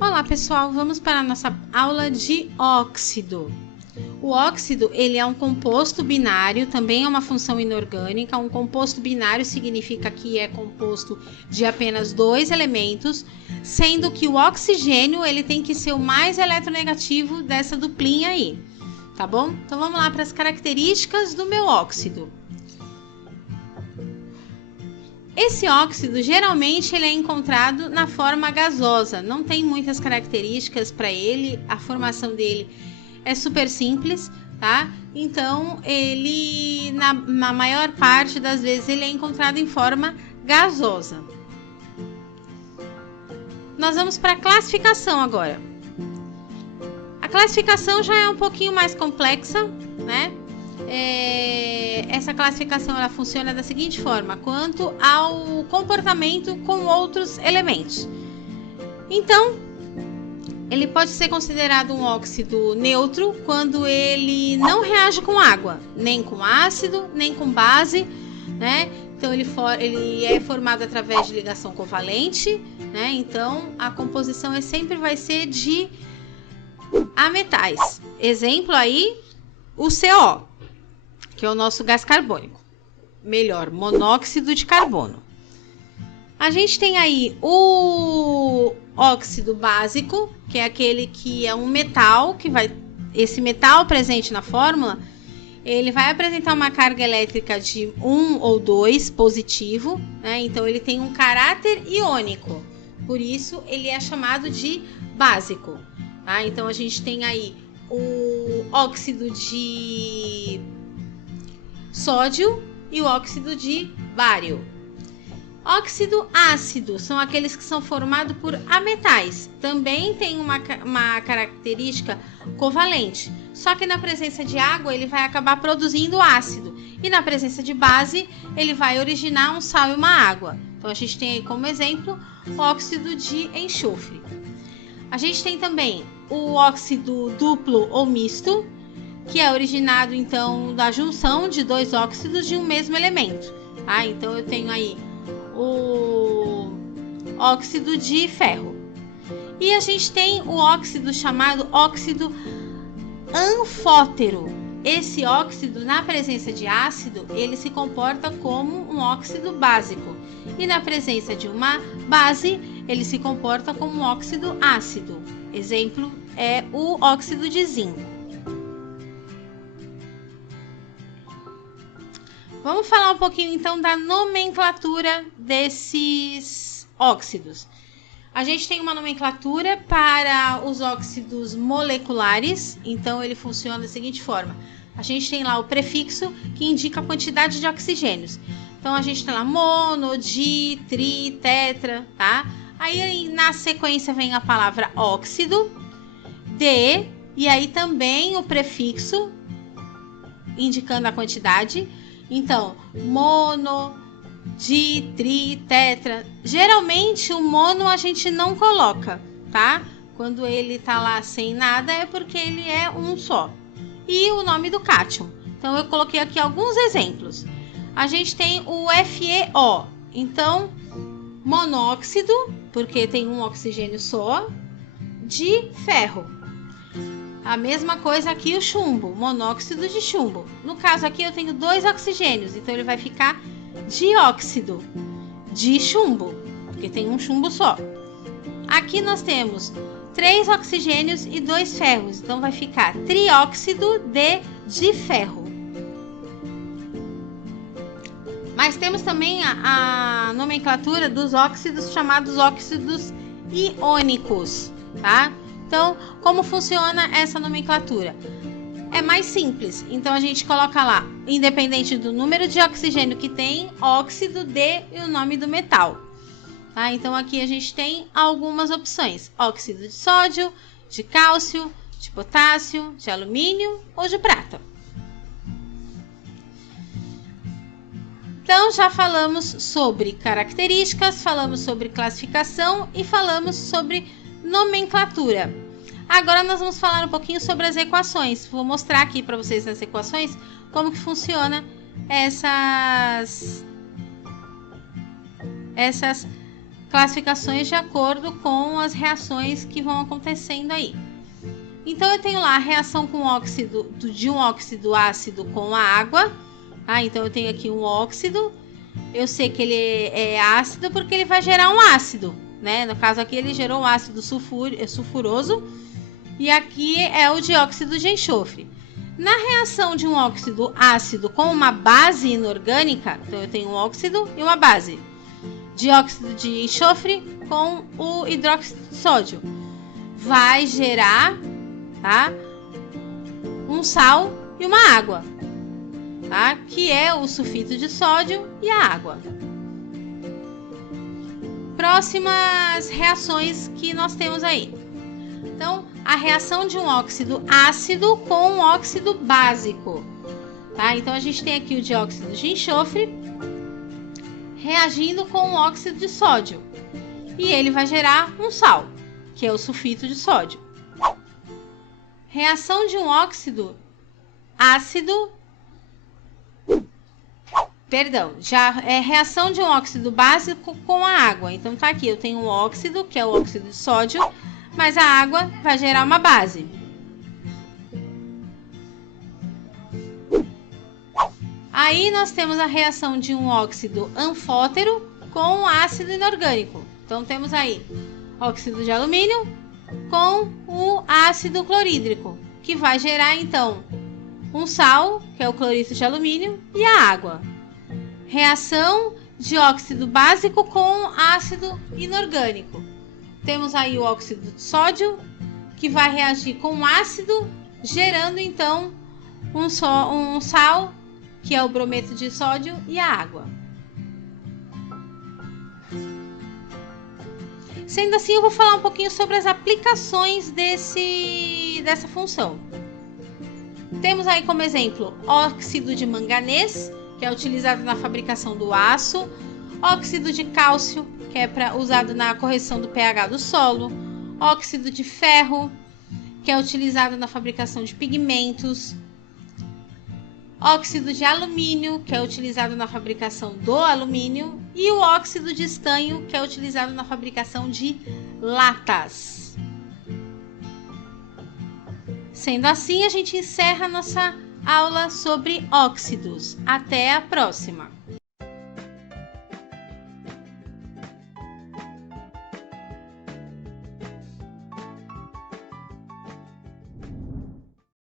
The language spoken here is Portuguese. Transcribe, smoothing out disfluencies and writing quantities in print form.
Olá pessoal, vamos para a nossa aula de óxido. O óxido, ele é um composto binário, também é uma função inorgânica. Um composto binário significa que é composto de apenas dois elementos, sendo que o oxigênio ele tem que ser o mais eletronegativo dessa duplinha aí, tá bom? Então vamos lá para as características do meu óxido. Esse óxido geralmente ele é encontrado na forma gasosa, não tem muitas características para ele, a formação dele é super simples, tá? Então ele na maior parte das vezes ele é encontrado em forma gasosa. Nós vamos para a classificação agora. A classificação já é um pouquinho mais complexa, né? Essa classificação ela funciona da seguinte forma: quanto ao comportamento com outros elementos. Então, ele pode ser considerado um óxido neutro quando ele não reage com água, nem com ácido, nem com base, né? Então, ele é formado através de ligação covalente, né? Então, a composição sempre vai ser de ametais. Exemplo aí, o CO, que é o nosso gás carbônico. Melhor, monóxido de carbono. A gente tem aí o óxido básico, que é aquele que é um metal, esse metal presente na fórmula, ele vai apresentar uma carga elétrica de 1 ou 2 positivo, né? Então ele tem um caráter iônico, por isso ele é chamado de básico, tá? Então a gente tem aí o óxido de sódio e o óxido de bário. Óxido ácido são aqueles que são formados por ametais. Também tem uma característica covalente, só que na presença de água ele vai acabar produzindo ácido, e na presença de base ele vai originar um sal e uma água. Então a gente tem aí como exemplo óxido de enxofre. A gente tem também o óxido duplo ou misto, que é originado então da junção de dois óxidos de um mesmo elemento, tá? Então eu tenho aí o óxido de ferro. E a gente tem o óxido chamado óxido anfótero. Esse óxido, na presença de ácido, ele se comporta como um óxido básico, e na presença de uma base, ele se comporta como um óxido ácido. Exemplo é o óxido de zinco. Vamos falar um pouquinho então da nomenclatura desses óxidos. A gente tem uma nomenclatura para os óxidos moleculares, então ele funciona da seguinte forma: a gente tem lá o prefixo que indica a quantidade de oxigênios. Então a gente tem lá mono, di, tri, tetra, tá? Aí na sequência vem a palavra óxido, de, e aí também o prefixo indicando a quantidade. Então, mono, di, tri, tetra. Geralmente o mono a gente não coloca, tá? Quando ele tá lá sem nada é porque ele é um só. E o nome do cátion. Então eu coloquei aqui alguns exemplos. A gente tem o FeO. Então, monóxido, porque tem um oxigênio só, de ferro. A mesma coisa aqui o chumbo, monóxido de chumbo. No caso aqui eu tenho dois oxigênios, então ele vai ficar dióxido de chumbo, porque tem um chumbo só. Aqui nós temos 3 oxigênios e 2 ferros, então vai ficar trióxido de ferro. Mas temos também a nomenclatura dos óxidos chamados óxidos iônicos, tá? Então, como funciona essa nomenclatura? É mais simples. Então, a gente coloca lá, independente do número de oxigênio que tem, óxido de e o nome do metal. Tá? Então, aqui a gente tem algumas opções: óxido de sódio, de cálcio, de potássio, de alumínio ou de prata. Então, já falamos sobre características, falamos sobre classificação e falamos sobre nomenclatura. Agora nós vamos falar um pouquinho sobre as equações. Vou mostrar aqui para vocês nas equações como que funciona essas classificações de acordo com as reações que vão acontecendo aí. Então, eu tenho lá a reação com óxido, de um óxido ácido com a água. Então, eu tenho aqui um óxido. Eu sei que ele é ácido porque ele vai gerar um ácido, né? No caso aqui, ele gerou um ácido sulfuroso. E aqui é o dióxido de enxofre. Na reação de um óxido ácido com uma base inorgânica, então eu tenho um óxido e uma base. Dióxido de enxofre com o hidróxido de sódio. Vai gerar, tá, um sal e uma água, tá, que é o sulfito de sódio e a água. Próximas reações que nós temos aí. Então, a reação de um óxido ácido com um óxido básico, tá? Então, a gente tem aqui o dióxido de enxofre reagindo com o óxido de sódio. E ele vai gerar um sal, que é o sulfito de sódio. Reação de um óxido ácido... já é reação de um óxido básico com a água. Então, tá aqui, eu tenho um óxido, que é o óxido de sódio, mas a água vai gerar uma base. Aí nós temos a reação de um óxido anfótero com um ácido inorgânico. Então temos aí óxido de alumínio com o ácido clorídrico, que vai gerar então um sal, que é o cloreto de alumínio, e a água. Reação de óxido básico com ácido inorgânico. Temos aí o óxido de sódio, que vai reagir com o ácido, gerando então um sal, que é o brometo de sódio, e a água. Sendo assim, eu vou falar um pouquinho sobre as aplicações dessa função. Temos aí como exemplo óxido de manganês, que é utilizado na fabricação do aço, óxido de cálcio, que é usado na correção do pH do solo, óxido de ferro, que é utilizado na fabricação de pigmentos, óxido de alumínio, que é utilizado na fabricação do alumínio, e o óxido de estanho, que é utilizado na fabricação de latas. Sendo assim, a gente encerra nossa aula sobre óxidos. Até a próxima!